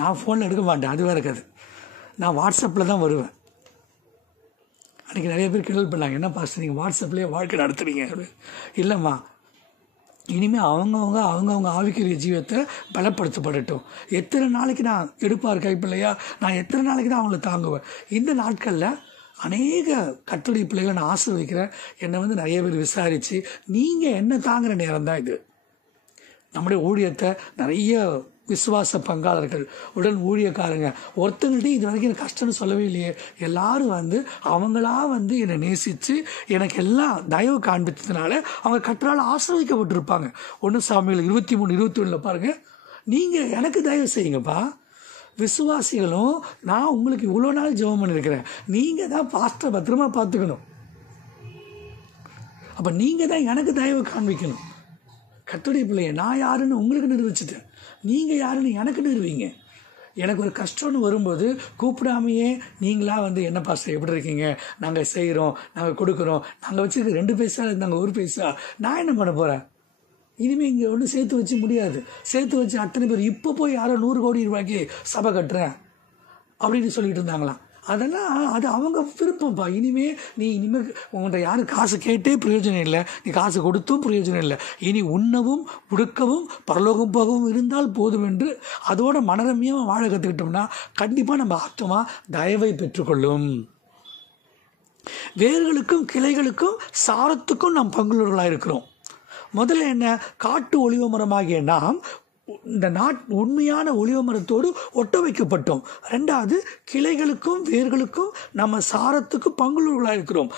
நான் ஃபோனில் எடுக்க மாட்டேன், அது வேற கதை. நான் வாட்ஸ்அப்பில் தான் வருவேன். அன்றைக்கி நிறைய பேர் கேள்வி பண்ணாங்க, என்ன பாஸ்டர் நீங்கள் வாட்ஸ்அப்லேயே வாழ்க்கை நடத்துறீங்க? இல்லைம்மா, இனிமேல் அவங்கவுங்க ஆவிக்குரிய ஜீவத்தை பலப்படுத்தப்படட்டும். எத்தனை நாளைக்கு நான் எடுப்பார் கைப்பிள்ளையா, நான் எத்தனை நாளைக்கு தான் அவங்கள தாங்குவேன்? இந்த நாட்களில் அநேக கர்த்தருடைய பிள்ளைகளை நான் ஆசீர்வதிக்கிறேன். என்னை நிறைய பேர் விசாரித்து நீங்கள் என்ன தாங்குகிற நேரம் தான் இது. நம்முடைய ஊழியத்தை நிறைய விசுவாச பங்காளர்கள், உடன் ஊழியக்காரங்க, ஒருத்தங்கள்ட்டையும் இது வரைக்கும் எனக்கு கஷ்டம்னு சொல்லவே இல்லையே. எல்லாரும் அவங்களா என்னை நேசித்து எனக்கு எல்லாம் தயவு காண்பித்ததுனால அவங்க கர்த்தரால் ஆசீர்வதிக்கப்பட்டிருப்பாங்க. 1 சாமுவேல் 23:21 பாருங்கள், நீங்கள் எனக்கு தயவு செய்யுங்கப்பா. விசுவாசிகளும் நான் உங்களுக்கு இவ்வளோ நாள் ஜெபம் பண்ணியிருக்கிறேன், நீங்கள் தான் பாஸ்டரை பத்திரமா பார்த்துக்கணும். அப்போ நீங்கள் தான் எனக்கு தயவு காண்பிக்கணும். கர்த்தருடைய பிள்ளைய நான் யாருன்னு உங்களுக்கு நிரூபிச்சுட்டேன், நீங்கள் யாருன்னு எனக்கு நிறுவீங்க. எனக்கு ஒரு கஷ்டம்னு வரும்போது கூப்பிடாமையே நீங்களா என்ன பாஸ்டர் எப்படி இருக்கீங்க, நாங்கள் செய்கிறோம், நாங்கள் கொடுக்குறோம், நாங்கள் வச்சுருக்க 2 பைசா நாங்கள் 1 பைசா, நான் என்ன பண்ண போகிறேன்? இனிமேல் இங்கே ஒன்றும் சேர்த்து வச்சு முடியாது. சேர்த்து வச்சு அத்தனை பேர் இப்போ போய் யாரோ 100 கோடி ரூபாய்க்கு சபை கட்டுறேன் அப்படின்னு சொல்லிட்டு இருந்தாங்களாம். அதெல்லாம் அது அவங்க விருப்பம்ப்பா. இனிமேல் உங்கள்கிட்ட யாரும் காசு கேட்டே பிரயோஜனம் இல்லை, நீ காசு கொடுத்தும் பிரயோஜனம் இல்லை. இனி உண்ணவும் உடுக்கவும் பரலோகம் போகவும் இருந்தால் போதும் என்று அதோட மனரம்யமாக வாழ கற்றுக்கிட்டோம்னா கண்டிப்பாக நம்ம ஆத்மா தயவை பெற்றுக்கொள்ளும். வேர்களுக்கும் கிளைகளுக்கும் சாரத்துக்கும் நாம் பங்குள்ளவர்களாக இருக்கிறோம். முதல்ல என்ன, காட்டு ஒலிவ மரமாகிய நாம் இந்த உண்மையான ஒலிவ மரத்தோடு ஒட்ட வைக்கப்பட்டோம். ரெண்டாவது, கிளைகளுக்கும் வேர்களுக்கும் நம்ம சாரத்துக்கும் பங்குள்ளவர்களாக இருக்கிறோம்.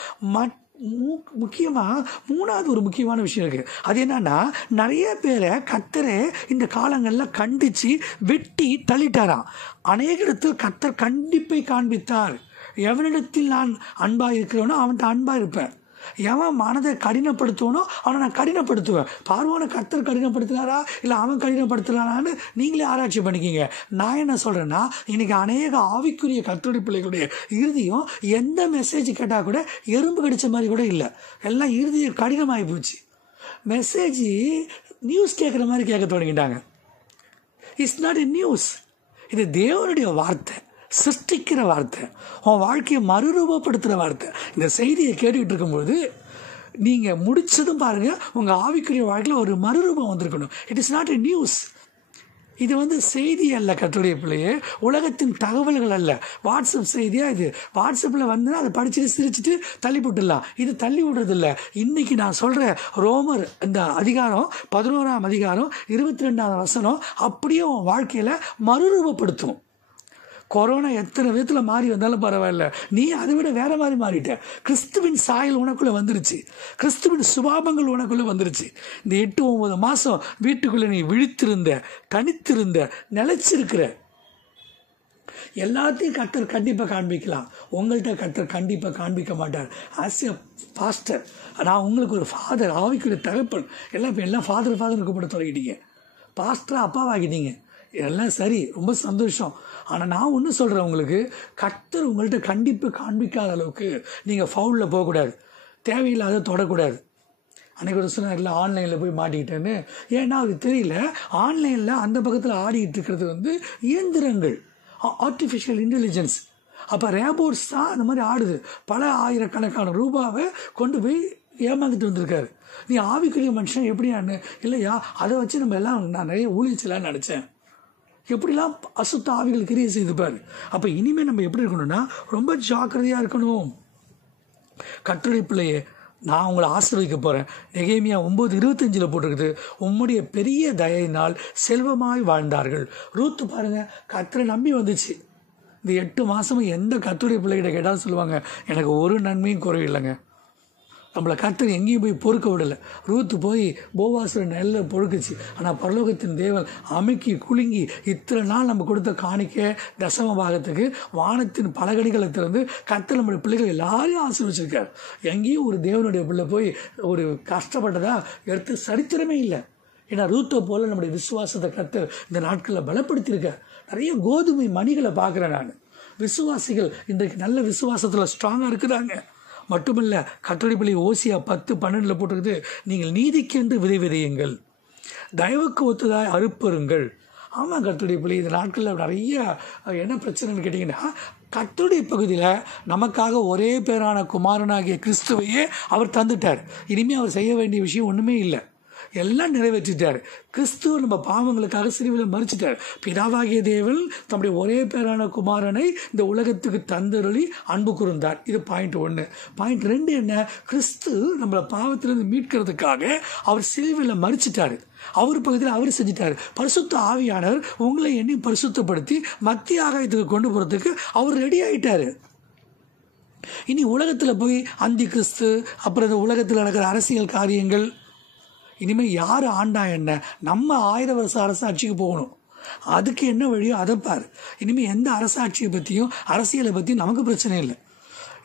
முக்கியமாக மூணாவது ஒரு முக்கியமான விஷயம் இருக்குது. அது என்னன்னா, நிறைய பேரை கர்த்தரை இந்த காலங்களில் கண்டித்து வெட்டி தள்ளிட்டாராம். அநேக இடத்தில் கர்த்தர் கண்டிப்பை காண்பித்தார். எவனிடத்தில் நான் அன்பாக இருக்கிறவனோ அவன்கிட்ட அன்பாக இருப்பேன், எவன் மனதை கடினப்படுத்துவனோ அவனை நான் கடினப்படுத்துவேன். பார்வோனை கர்த்தர் கடினப்படுத்தினாரா இல்லை அவன் கடினப்படுத்தினாரான்னு நீங்களே ஆராய்ச்சி பண்ணிக்கிங்க. நான் என்ன சொல்கிறேன்னா, இன்றைக்கி அநேக ஆவிக்குரிய கர்த்தருடைய பிள்ளைகளுடைய இறுதியும் எந்த மெசேஜ் கேட்டால் கூட எறும்பு கடித்த மாதிரி கூட இல்லை, எல்லாம் இறுதியும் கடினமாகி போச்சு. மெசேஜ் நியூஸ் கேட்குற மாதிரி கேட்க தொடங்கிட்டாங்க. இட்ஸ் நாட் எ நியூஸ், இது தேவனுடைய வார்த்தை, சிருஷ்டிக்கிற வார்த்தை, உன் வாழ்க்கையை மறுரூபப்படுத்துகிற வார்த்தை. இந்த செய்தியை கேட்டுக்கிட்டு இருக்கும்போது நீங்கள் முடிச்சதும் பாருங்கள், உங்கள் ஆவிக்குரிய வாழ்க்கையில் ஒரு மறுரூபம் வந்திருக்கணும். It is not a news. இது செய்தி அல்ல கர்த்தருடைய பிள்ளையே, உலகத்தின் தகவல்கள் அல்ல. வாட்ஸ்அப் செய்தியாக இது. வாட்ஸ்அப்பில் வந்துன்னா அதை படிச்சுட்டு சிரிச்சுட்டு தள்ளி விட்டுடலாம். இது தள்ளி விடுறதில்ல. இன்றைக்கி நான் சொல்கிற ரோமர் இந்த அதிகாரம் 11ஆம் அதிகாரம் 22ஆம் வசனம் அப்படியே உன் வாழ்க்கையில் மறுரூபப்படுத்தும். கொரோனா எத்தனை விதத்தில் மாறி வந்தாலும் பரவாயில்ல, நீ அதை விட வேற மாதிரி மாறிட்ட. கிறிஸ்துவின் சாயல் உனக்குள்ளே வந்துருச்சு, கிறிஸ்துவின் சுபாவங்கள் உனக்குள்ளே வந்துருச்சு. இந்த 8-9 மாதம் வீட்டுக்குள்ளே நீ விழித்திருந்த, தனித்திருந்த, நிலைச்சிருக்கிற, எல்லாத்தையும் கர்த்தர் கண்டிப்பாக காண்பிக்கலாம். உங்கள்கிட்ட கர்த்தர் கண்டிப்பாக காண்பிக்க மாட்டார். ஆஸ் எ பாஸ்டர் நான் உங்களுக்கு ஒரு ஃபாதர், ஆவிக்குரிய தகப்பன், எல்லாம் ஃபாதர் கூப்பிட தொடங்கிட்டீங்க, பாஸ்டராக அப்பாவாகிட்டீங்க, எல்லாம் சரி, ரொம்ப சந்தோஷம். ஆனால் நான் ஒன்று சொல்கிறேன், உங்களுக்கு கர்த்தர் உங்கள்கிட்ட கண்டிப்பாக காண்பிக்காத அளவுக்கு நீங்கள் ஃபவுலில் போகக்கூடாது, தேவையில்லாத தொடக்கூடாது. அன்றைக்கி ஒரு சில இல்லை ஆன்லைனில் போய் மாட்டிக்கிட்டேன்னு, ஏன்னா அவருக்கு தெரியல ஆன்லைனில் அந்த பக்கத்தில் ஆடிக்கிட்டு இருக்கிறது இயந்திரங்கள், ஆர்டிஃபிஷியல் இன்டெலிஜென்ஸ். அப்போ ரேபோட்ஸ் தான் அந்த மாதிரி ஆடுது. பல ஆயிரக்கணக்கான ரூபாவை கொண்டு போய் ஏமாந்துட்டு வந்திருக்காரு. நீ ஆவிக்குரிய மனுஷன் எப்படியான்னு, இல்லையா அதை வச்சு நம்ம எல்லாம் நான் நிறைய ஊழியச்சலான்னு நினச்சேன். எப்படிலாம் அசுத்த ஆவிகள் கிரியை செய்துப்பார். அப்போ இனிமேல் நம்ம எப்படி இருக்கணும்னா ரொம்ப ஜாக்கிரதையாக இருக்கணும். கர்த்தருடைய பிள்ளையே, நான் உங்களை ஆசீர்வதிக்க போகிறேன். நெகேமியா 9:25 போட்டிருக்குது, உம்முடைய பெரிய தயையினால் செல்வமாய் வாழ்ந்தார்கள். ரூத்து பாருங்கள், கர்த்தரை நம்பி வந்துச்சு. இந்த 8 மாதமும் எந்த கர்த்தருடைய பிள்ளைகிட்ட கேட்டாலும் சொல்லுவாங்க, எனக்கு ஒரு நன்மையும் குறையில்லைங்க. நம்மளை கர்த்தர் எங்கேயும் போய் பொறுக்க விடலை. ரூத்து போய் போவாசோட நெல்லை பொறுக்குச்சு. ஆனால் பரலோகத்தின் தேவன் அமுக்கி குலுங்கி இத்தனை நாள் நம்ம கொடுத்த காணிக்க தசம பாகத்துக்கு வானத்தின் பலகடிகளை திறந்து கர்த்தர் நம்மளுடைய பிள்ளைகள் எல்லாரையும் ஆசீர்வச்சிருக்கார். எங்கேயும் ஒரு தேவனுடைய பிள்ளை போய் ஒரு கஷ்டப்பட்டதா எடுத்து சரித்திரமே இல்லை. ஏன்னா ரூத்தை போல் நம்முடைய விசுவாசத்தை கர்த்தர் இந்த நாட்களில் பலப்படுத்தியிருக்கார். நிறைய கோதுமை மணிகளை பார்க்குறேன் நான். விசுவாசிகள் இன்றைக்கு நல்ல விசுவாசத்தில் ஸ்ட்ராங்காக இருக்கிறாங்க. மட்டுமல்ல, கர்த்தருடைய பிள்ளை ஓசியா 10:12 போட்டிருக்குது, நீங்கள் நீதிக்கென்று விதை விதையுங்கள், தயவுக்கு ஒத்ததாய் அறுப்பருங்கள். ஆமாம் கர்த்தருடைய பிள்ளை, இந்த நாட்களில் நிறைய என்ன பிரச்சனைன்னு கேட்டிங்கன்னா, கர்த்தருடைய பகுதியில் நமக்காக ஒரே பேரான குமாரனாகிய கிறிஸ்துவையே அவர் தந்துட்டார். இனிமேல் அவர் செய்ய வேண்டிய விஷயம் ஒன்றுமே இல்லை, எல்லாம் நிறைவேற்றிட்டார். கிறிஸ்துவ நம்ம பாவங்களுக்காக சிலுவையில் மரிச்சிட்டார். பிதாவாகிய தேவன் தம்முடைய ஒரே பேரான குமாரனை இந்த உலகத்துக்கு தந்தருளி அன்பு கூர்ந்தார். இது பாயிண்ட் 1. பாயிண்ட் 2 என்ன, கிறிஸ்து நம்மளை பாவத்திலிருந்து மீட்கிறதுக்காக அவர் சிலுவையில் மரிச்சிட்டார். அவர் பகுதியில் அவர் செஞ்சிட்டார். பரிசுத்த ஆவியானவர் உங்களை எண்ணி பரிசுத்தப்படுத்தி மத்திய ஆகாயத்துக்கு கொண்டு போகிறதுக்கு அவர் ரெடி ஆகிட்டார். இனி உலகத்தில் போய் அந்தி கிறிஸ்து, அப்புறம் இந்த உலகத்தில் நடக்கிற அரசியல் காரியங்கள், இனிமேல் யார் ஆண்டா என்ன, நம்ம 1000 வருஷ அரசாட்சிக்கு போகணும். அதுக்கு என்ன வழியோ அதை பார். இனிமேல் எந்த அரசாட்சியை பற்றியும் அரசியலை பற்றியும் நமக்கு பிரச்சனை இல்லை.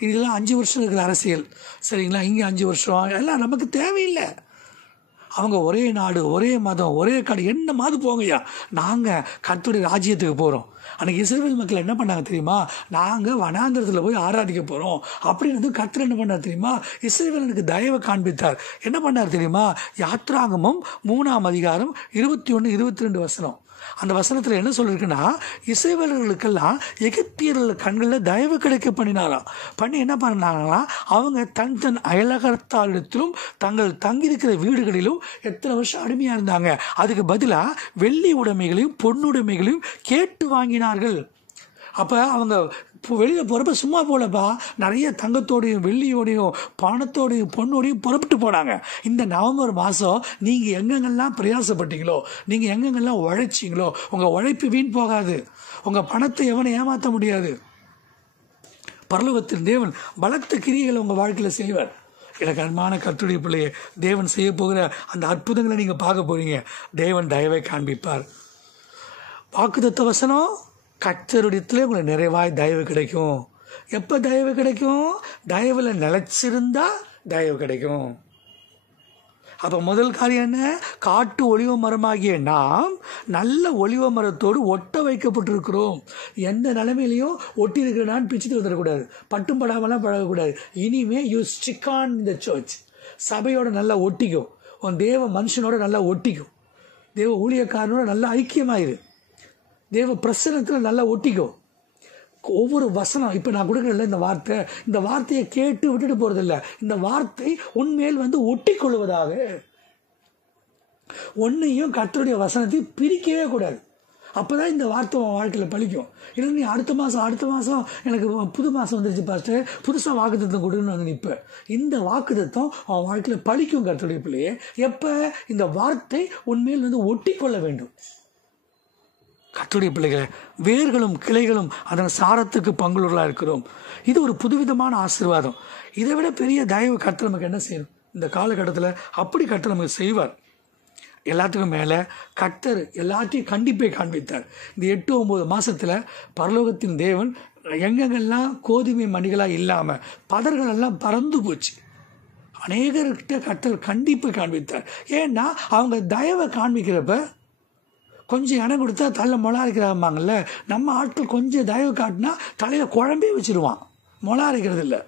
இதெல்லாம் 5 வருஷம் இருக்கிற அரசியல், சரிங்களா, இங்கே 5 வருஷம் எல்லாம் நமக்கு தேவையில்லை. அவங்க ஒரே நாடு, ஒரே மதம், ஒரே கடை, என்ன மாதிரி போங்கய்யா, நாங்கள் கர்த்தருடைய ராஜ்யத்துக்கு போகிறோம். அன்றைக்கி இஸ்ரவேல் மக்கள் என்ன பண்ணாங்க தெரியுமா, நாங்கள் வனாந்திரத்தில் போய் ஆராதிக்க போகிறோம் அப்படின்னு கர்த்தர் என்ன பண்ணார் தெரியுமா, இஸ்ரவேலனுக்கு தயவை காண்பித்தார். என்ன பண்ணார் தெரியுமா, யாத்ராகமம் 3ஆம் அதிகாரம் 21-22 வசனம். அந்த வசனத்தில் என்ன சொல்லியிருக்குன்னா, இஸ்ரவேலர்களுக்கெல்லாம் எகிப்தியர்கள் கண்களில் தயவு கிடைக்க பண்ணினாராம். பண்ணி என்ன பண்ணாங்கன்னா, அவங்க தன் தன் அயலகத்தாரிடத்திலும் தங்கள் தங்கியிருக்கிற வீடுகளிலும் எத்தனை வருஷம் அடிமையாக இருந்தாங்க, அதுக்கு பதிலாக வெள்ளி உடைமைகளையும் பொன்னுடைமைகளையும் கேட்டு வாங்கினார்கள். அப்போ அவங்க வெளியில் போகிறப்ப சும்மா போலப்பா, நிறைய தங்கத்தோடையும் வெள்ளியோடையும் பணத்தோடையும் பொண்ணோடையும் புறப்பட்டு போனாங்க. இந்த நவம்பர் மாதம் நீங்கள் எங்கெங்கெல்லாம் பிரயாசப்பட்டீங்களோ, நீங்கள் எங்கெங்கெல்லாம் உழைச்சிங்களோ, உங்கள் உழைப்பு வீண் போகாது. உங்கள் பணத்தை எவனை ஏமாற்ற முடியாது. பரலோகத்தின் தேவன் பலத்த கிரியைகளை உங்கள் வாழ்க்கையில் செய்வார். எனக்கு அன்பான கர்த்தருடைய பிள்ளையை, தேவன் செய்ய போகிற அந்த அற்புதங்களை நீங்கள் பார்க்க போகிறீங்க. தேவன் தயவை காண்பிப்பார். வாக்குத்தத்த வசனம், கர்த்தருடையத்திலே உங்களுக்கு நிறைவாய் தயவு கிடைக்கும். எப்போ தயவு கிடைக்கும்? தயவில் நிலைச்சிருந்தா தயவு கிடைக்கும். அப்போ முதல் காரியம் என்ன? காட்டு ஒலிவ மரமாகிய நாம் நல்ல ஒலிவ மரத்தோடு ஒட்ட வைக்கப்பட்டிருக்கிறோம். எந்த நிலைமையிலையும் ஒட்டி இருக்கிறான்னு பிச்சுட்டு வந்துடக்கூடாது, பட்டும் படாமலாம் பழகக்கூடாது. இனிமே you stick on the church. சபையோட நல்லா ஒட்டிக்கும், உன் தேவ மனுஷனோட நல்லா ஒட்டிக்கும், தேவ ஊழியக்காரனோட நல்லா ஐக்கியமாயிரு, தேவ பிரசனத்தில் நல்லா ஒட்டிக்கும். ஒவ்வொரு வசனம், இப்போ நான் கொடுக்குறேன்ல இந்த வார்த்தை, இந்த வார்த்தையை கேட்டு விட்டுட்டு போகிறதில்ல. இந்த வார்த்தை உன்மேல் ஒட்டி கொள்வதாக. ஒன்னையும் கர்த்தருடைய வசனத்தையும் பிரிக்கவே கூடாது. அப்போ தான் இந்த வார்த்தை உன் வாழ்க்கையில் பழிக்கும். இல்லை நீ அடுத்த மாதம் எனக்கு புது மாதம் வந்துருச்சு பாஸ்டர், புதுசாக வாக்குத்தத்தம் கொடுன்னு வந்து நிற்ப. இந்த வாக்குத்தத்தம் அவன் வாழ்க்கையில் பழிக்கும் கர்த்தருடைய பிள்ளையே. எப்போ? இந்த வார்த்தை உன்மேல் ஒட்டி கொள்ள வேண்டும். கர்த்தருடைய பிள்ளைகளை, வேர்களும் கிளைகளும் அதன் சாரத்துக்கு பங்குள்ளவர்களாக இருக்கிறோம். இது ஒரு புதுவிதமான ஆசீர்வாதம். இதை விட பெரிய தயவு கர்த்தர் நமக்கு என்ன செய்யணும் இந்த காலகட்டத்தில்? அப்படி கர்த்தர் நமக்கு செய்வார். எல்லாத்துக்கும் மேலே கர்த்தர் எல்லாத்தையும் கண்டிப்பை காண்பித்தார். இந்த 8-9 மாதத்தில் பரலோகத்தின் தேவன் எங்கெங்கெல்லாம் கோதுமை மணிகளாக இல்லாமல் பதர்களெல்லாம் பறந்து போச்சு. அநேகர்கிட்ட கர்த்தர் கண்டிப்பை காண்பித்தார். ஏன்னா அவங்க தயவை காண்பிக்கிறப்ப கொஞ்சம் இடம் கொடுத்தா தலை மொளா அரைக்கிறாங்கல்ல, நம்ம ஆட்கள் கொஞ்சம் தயவு காட்டினா தலையில் குழம்பே வச்சுருவான், மொளா அரைக்கிறது இல்லை.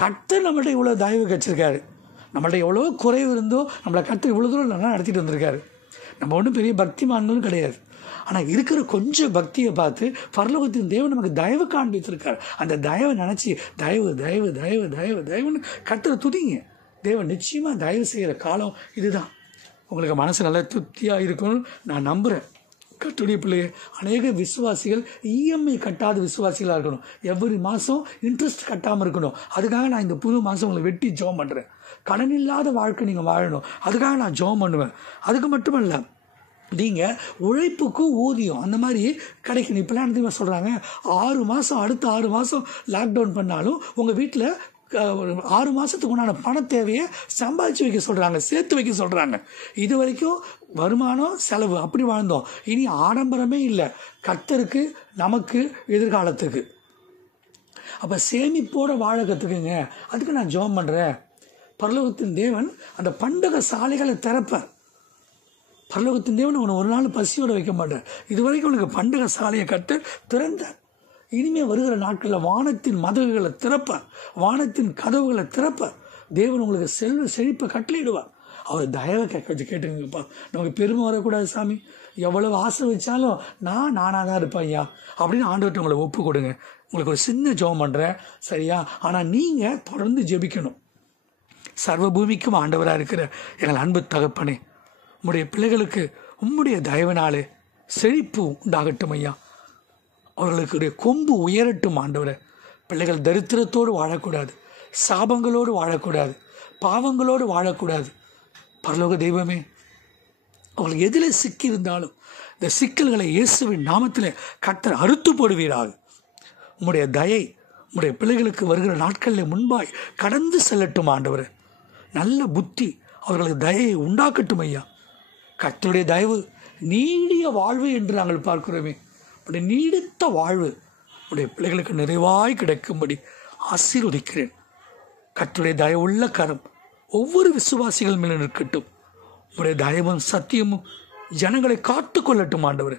கர்த்தர் நம்மள்ட்ட இவ்வளோ தயவு கச்சிருக்காரு. நம்மள்ட்ட எவ்வளோ குறைவு இருந்தோ நம்மளை கர்த்தர் இவ்வளோ தூரம் நல்லா நடத்திட்டு வந்திருக்காரு. நம்ம ஒன்றும் பெரிய பக்திமான்களும் கிடையாது. ஆனால் இருக்கிற கொஞ்சம் பக்தியை பார்த்து பரலோகத்தின் தேவன் நமக்கு தயவு காண்பித்திருக்காரு. அந்த தயவை நினச்சி தயவு தயவு தயவு தயவு தயவுன்னு கர்த்தரை துதிங்க. தேவன் நிச்சயமாக தயவு செய்கிற காலம் இதுதான். உங்களுக்கு மனசு நல்லா திருப்தியாக இருக்கும்னு நான் நம்புகிறேன். கர்த்தருடைய பிள்ளையே, அநேக விசுவாசிகள் இஎம்ஐ கட்டாத விசுவாசிகளாக இருக்கணும். எவ்வரி மாதம் இன்ட்ரெஸ்ட் கட்டாமல் இருக்கணும். அதுக்காக நான் இந்த புது மாதம் உங்களை வெட்டி ஜோம் பண்ணுறேன். கடன் இல்லாத வாழ்க்கை நீங்கள் வாழணும், அதுக்காக நான் ஜோம் பண்ணுவேன். அதுக்கு மட்டுமல்ல, நீங்கள் உழைப்புக்கும் ஊதியம் அந்த மாதிரி கிடைக்கணும். இப்போலாம் என்ன சொல்கிறாங்க, 6 மாதம் அடுத்த 6 மாதம் லாக்டவுன் பண்ணாலும் உங்கள் வீட்டில் 6 மாதத்துக்கு உண்டான பண தேவையை சம்பாதிச்சு வைக்க சொல்கிறாங்க, சேர்த்து வைக்க சொல்கிறாங்க. இது வரைக்கும் வருமானம் செலவு அப்படி வாழ்ந்தோம். இனி ஆடம்பரமே இல்லை, கர்த்தருக்கு நமக்கு எதிர்காலத்துக்கு. அப்போ சேமிப்போடு வாழ கற்றுக்குங்க. அதுக்கு நான் ஜெபம் பண்ணுறேன். பரலோகத்தின் தேவன் அந்த பண்டக சாலைகளை திறப்பார். பரலோகத்தின் தேவன் உன்னை ஒரு நாள் பசியோடு வைக்க மாட்டார். இதுவரைக்கும் உனக்கு பண்டக சாலையை கர்த்தர் திறந்தார். இனிமேல் வருகிற நாட்களில் வானத்தின் மதகுகளை திறப்பார், வானத்தின் கதவுகளை திறப்பார். தேவன் உங்களுக்கு செழிப்பை கட்டளையிடுவார். அவர் தயவை கேட்டுங்கப்பா. நமக்கு பெருமை வரக்கூடாது சாமி, எவ்வளவு ஆசை வச்சாலும் நானாக தான் இருப்பேன் ஐயா அப்படின்னு ஆண்டவர்கிட்ட உங்களை ஒப்பு கொடுங்க. உங்களுக்கு ஒரு சின்ன ஜெபம் பண்ணுறேன், சரியா? ஆனால் நீங்கள் தொடர்ந்து ஜெபிக்கணும். சர்வ பூமிக்கும் ஆண்டவராக இருக்கிற எங்கள் அன்பு தகப்பனே, உம்முடைய பிள்ளைகளுக்கு உம்முடைய தயவினாலே செழிப்பு உண்டாகட்டும் ஐயா. அவர்களுடைய கொம்பு உயரட்டும் ஆண்டவரே. பிள்ளைகள் தரித்திரத்தோடு வாழக்கூடாது, சாபங்களோடு வாழக்கூடாது, பாவங்களோடு வாழக்கூடாது. பரலோக தெய்வமே, அவர்கள் எதில் சிக்கியிருந்தாலும் இந்த சிக்கல்களை இயேசுவின் நாமத்தில் கர்த்தர் அறுத்து போடுவீராக. உம்முடைய தயை உம்முடைய பிள்ளைகளுக்கு வருகிற நாட்களில் முன்பாய் கடந்து செல்லட்டும் ஆண்டவரே. நல்ல புத்தி அவர்களுக்கு தயையை உண்டாக்கட்டும் ஐயா. கர்த்தருடைய தயவு நீடிய வாழ்வு என்று நாங்கள் பார்க்கிறோமே, உடைய நீடித்த வாழ்வு உடைய பிள்ளைகளுக்கு நிறைவாய் கிடைக்கும்படி ஆசீர்வதிக்கிறேன். கர்த்தருடைய தயவுள்ள கரம் ஒவ்வொரு விசுவாசிகள் மேலும் இருக்கட்டும். உடைய தயவும் சத்தியமும் ஜனங்களை காத்து கொள்ளட்டும் ஆண்டவர்.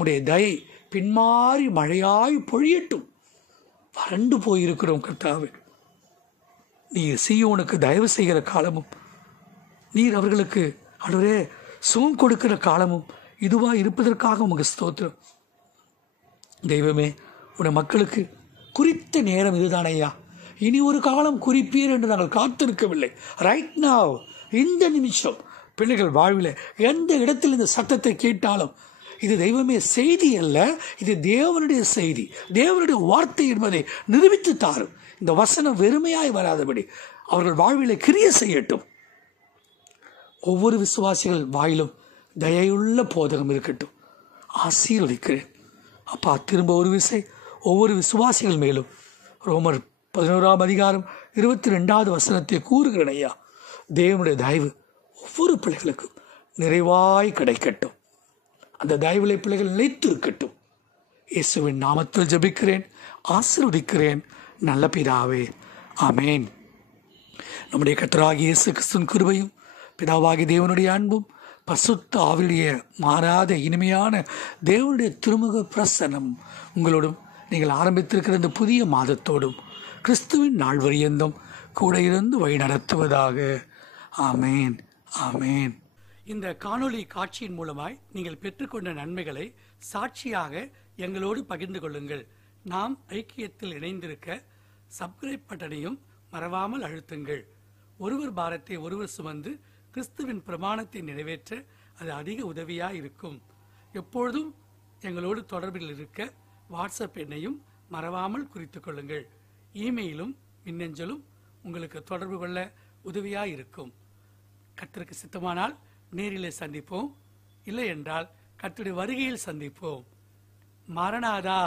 உடைய தயை பின்மாறி மழையாய் பொழியட்டும். வறண்டு போயிருக்கிறோம் கர்த்தாவே, நீர் சீயோனுக்கு தயவு செய்கிற காலமும், நீர் அவர்களுக்கு ஆண்டவரே சுகம் கொடுக்கிற காலமும் இதுவாக இருப்பதற்காக உமக்கு ஸ்தோத்திரம். தெய்வமே, உடைய மக்களுக்கு குறித்த நேரம் இதுதான் ஐயா. இனி ஒரு காலம் குறிப்பீர் என்று நாங்கள் காத்திருக்கவில்லை. ரைட் நாவ், இந்த நிமிஷம் பிள்ளைகள் வாழ்வில் எந்த இடத்தில் இந்த சத்தத்தை கேட்டாலும் இது தெய்வமே செய்தி அல்ல, இது தேவனுடைய செய்தி, தேவனுடைய வார்த்தை என்பதை நிரூபித்து தாரும். இந்த வசனம் வெறுமையாய் வராதபடி அவர்கள் வாழ்வில் கிரிய செய்யட்டும். ஒவ்வொரு விசுவாசிகள் வாயிலும் தயையுள்ள போதகம் இருக்கட்டும். ஆசீர்வதிக்கிறேன் அப்பா. திரும்ப ஒரு விசை ஒவ்வொரு விசுவாசிகள் மேலும் ரோமர் 11:22 வசனத்தை கூறுகிறேன் ஐயா. தேவனுடைய தயவு ஒவ்வொரு பிள்ளைகளுக்கும் நிறைவாய் கிடைக்கட்டும். அந்த தயவுலை பிள்ளைகள் நிலைத்திருக்கட்டும். இயேசுவின் நாமத்தில் ஜெபிக்கிறேன், ஆசீர்வதிக்கிறேன் நல்ல பிதாவே, ஆமேன். நம்முடைய கர்த்தராகிய இயேசு கிறிஸ்துவின் கிருபையும் பிதாவாகிய தேவனுடைய அன்பும் பரிசுத்த ஆவியுடைய மாறாத இனிமையான தேவனுடைய திருமுக பிரசன்னம் உங்களோடும் நீங்கள் ஆரம்பித்திருக்கிற இந்த புதிய மாதத்தோடும் கிறிஸ்துவின் நாள் வரியந்தம் கூட இருந்து வழி நடத்துவதாக. ஆமேன், ஆமேன். இந்த காணொளி காட்சியின் மூலமாய் நீங்கள் பெற்றுக்கொண்ட நன்மைகளை சாட்சியாக எங்களோடு பகிர்ந்து கொள்ளுங்கள். நாம் ஐக்கியத்தில் இணைந்திருக்க சப்ஸ்கிரைப் பட்டனையும் மறவாமல் அழுத்துங்கள். ஒருவர் பாரத்தை ஒருவர் சுமந்து கிறிஸ்துவின் பிரமாணத்தை நிறைவேற்ற அது அதிக உதவியாக இருக்கும். எப்பொழுதும் எங்களோடு தொடர்பில் இருக்க வாட்ஸ்அப் எண்ணையும் மறவாமல் குறித்து கொள்ளுங்கள். இமெயிலும் மின்னஞ்சலும் உங்களுக்கு தொடர்பு கொள்ள உதவியாக இருக்கும். கர்த்தருக்கு சித்தமானால் நேரிலே சந்திப்போம், இல்லை என்றால் கர்த்தருடைய வருகையில் சந்திப்போம். மரணாதா.